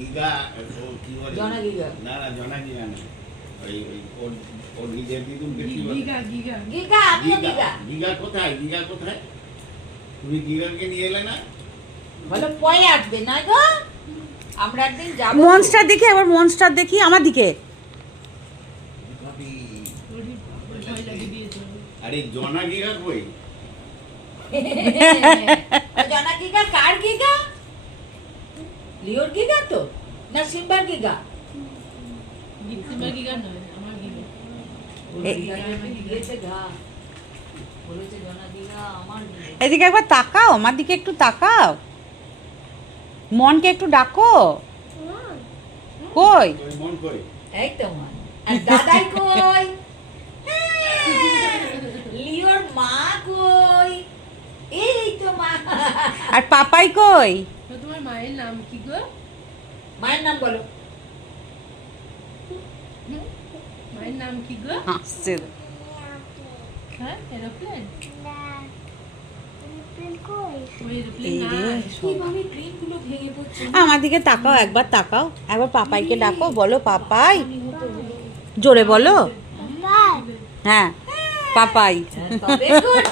Giga ও কি বলে জনা গিগা। না না জনা গিগা না ওই ওর নিজের দিদুনকে কি বলে গিগা আমিও গিগা। গিগা কোথায় তুমি গিগাকে নিয়ে এলে না বলো পরে আসবে না গো, আমরা একদিন যাবো। মনস্টার দেখি, আবার মনস্টার দেখি আমার দিকে। আরে জনা গিগা কই জনা গিগা কার গিগা? লিওর গিগা তো না সিম্বার গিগা? সিম্বার গিগা নয়, আমার গিগা। বলেছে জনা গিগা আমার গিগা। এদিকে একবার তাকাও, আমার দিকে একটু তাকাও, মনকে একটু ডাকো। কই ওই মন কই এই তো মন। আর দাদাই কই? লিওর মা কই? এই তো মা। আর পাপাই কই? তো তোমার মায়ের নাম কি গো? মায়ের নাম বলো। মায়ের নাম কি গো? হাসছে। হ্যাঁ, এরোপ্লেন। ওই এই এরোপ্লেন রে, না। কিভাবে ট্রেনগুলো ভেঙে পড়ছে? আমার দিকে তাকাও, একবার তাকাও, একবার পাপাইকে ডাকো, বলো পাপাই, জোরে বলো। হ্যাঁ পাপাই। তবে good।